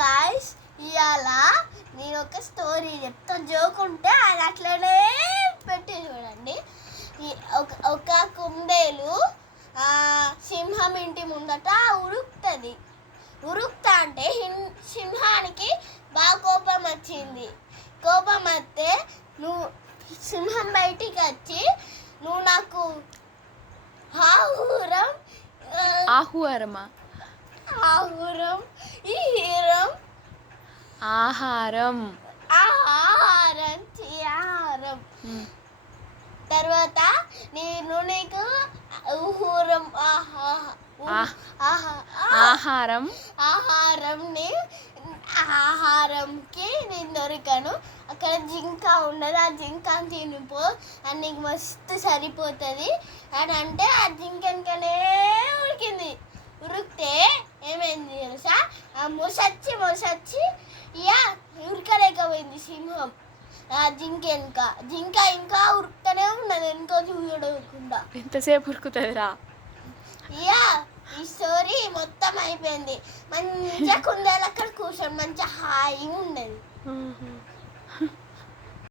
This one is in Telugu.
గాయస్ ఇవాళ నేను ఒక స్టోరీ చెప్తా. జోక్ ఉంటే అది అట్లనే పెట్టి చూడండి. ఒక కుందేలు సింహం ఇంటి ముందట ఉరుకుతుంది. ఉరుకుతా అంటే సింహానికి బాగా కోపం వచ్చింది. కోపం వస్తే నువ్వు సింహం బయటికి వచ్చి నువ్వు నాకు ఆహారం తర్వాత నేను నీకు ఆహారంకి నేను దొరికాను. అక్కడ జింక ఉన్నది, ఆ జింకని తినిపో అని నీకు మస్తు సరిపోతుంది అని అంటే ఆ జింక వెనకనే ఉరికింది. ఉరికితే ఏమైంది తెలుసా? ఆ మొసచ్చి ఇక ఉరకలేకపోయింది సింహం. ఆ జింక ఇంకా ఉరుకుతూనే ఉన్నది వెనుక చూడకుండా. ఎంతసేపు ఉరుకుతుందిరా? ఇక ఈ స్టోరీ మొత్తం అయిపోయింది. మంచిగా కుందేలు అక్కడ కూర్చొని మంచిగా హాయిగా ఉండేది.